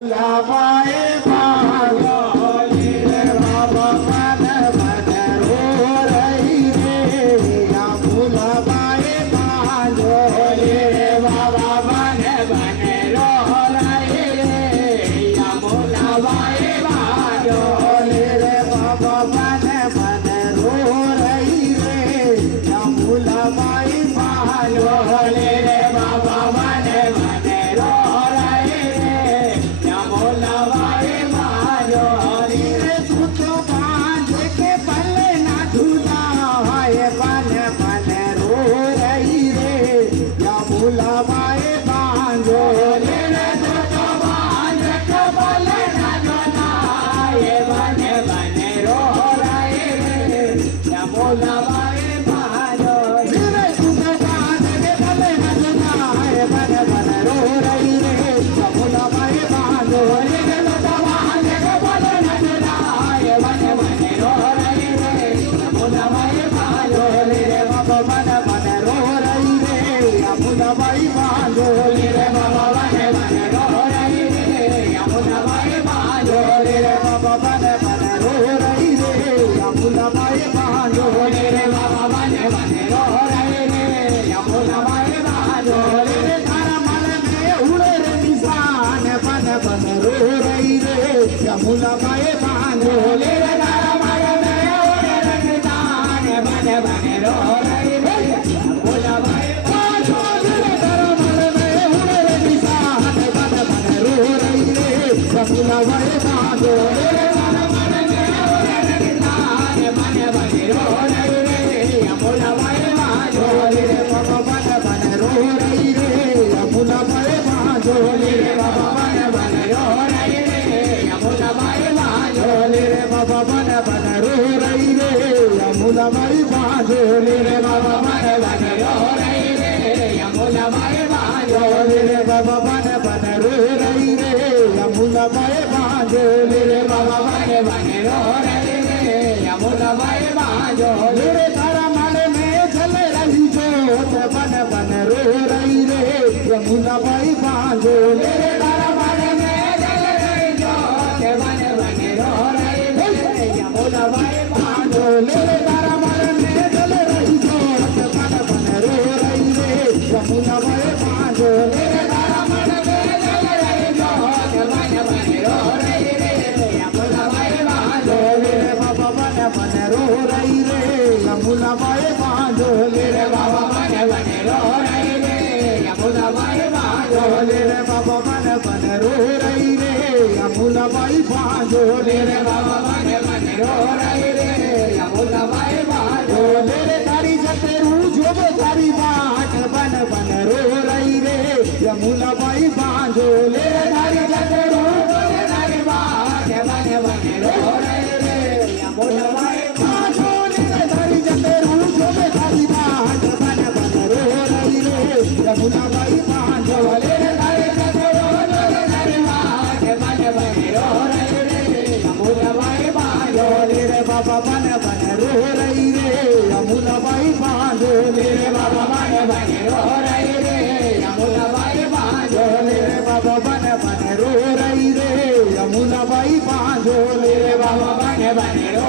लावाए बालोली रे बाबा मन मन रो रही रे या भुलावाए बालोली रे बाबा मन मन रो रही रे या भुलावाए बालोली रे बाबा मन मन रो रही रे या भुलावाए बालोली रे बाबा मन मन रो भुलावाए बांधो ले तो बांध के बले ना जोना ये बने बने रो रहे रे या भुलावाए बांधो ले तो बांध के बले ना जोना ये बने बने रो रही रे या भुलावाए बांधो ले तो बांध के बले ना जोना ये बने बने रो रही रे या भुलावाए बांधो ले बाबा बने बने रो रही रे या भुलावाए बांधोली रे बाबा बने बने रो रही रे या भुलावाए बांधोली रे बाबा बने बने रो रही रे या भुलावाए बांधोली रे बाबा बने बने रो रही रे या भुलावाए बांधोली रे थारा मन में उड़े रे निशान बने बने रो रही रे या भुलावाए बांधोली रे थारा मन में उड़े रे निशान बने बने रो रही रे या भुलावाए भुलावाए बांधो रे मन में निशान बने बने रो रही रे या भुलावाए बांधो रे बाबा बने बने रो रही रे या भुलावाए बांधो रे बाबा बने बने रो रही रे या भुलावाए बांधो रे बाबा बने बने रो रही रे या भुलावाए बांधो रे बाबा बने बने रो रही रे या भुलावाए बांधो रे बाबा बने बने रो रही रे या भुलावाए बांधोली रे बाबा बने बने रो रही रे या भुलावाए बांधोली रे तारा मन में जल रही जोत बने बने रो रही रे या भुलावाए बांधोली रे तारा मन में जल रही जोत बने बने रो रही रे या भुलावाए बांधोली रे तारा मन में जल रही जोत बने बने रो रही रे या भुलावाए बांधोली रे तारा मन में जल रही जोत बने बने रो रही रे या भुलावाए बांधोली रे बाबा बने बने रो रही रे या भुलावाए बांधोली रे बाबा बने बने रो रही रे या भुलावाए बांधोली रे बाबा बने बने रो रही रे या भुलावाए बांधोली रे बाबा बने बने रो रही रे या भुलावाए बांधोली रे तारी जते रूजो तारी बाट बने बने रो रही रे या भुलावाए बांधोली रे तारी जते रूजो तारी बाट बने बने रो रही रे या भुलावाए बांधोली रे तारी जते रूजो तारी बाट बने बने रो रही रे या भुलावाए बांधोली रे तारी जते रूजो तारी बाट बने बने रो रही रे या भुलावाए बांधोली रे बाबा बने बने रो रही रे या भुलावाए बांधोली रे बाबा बने बने रो रही रे या भुलावाए बांधोली रे बाबा बने बने रो रही रे या भुलावाए बांधोली रे बाबा बने बने रो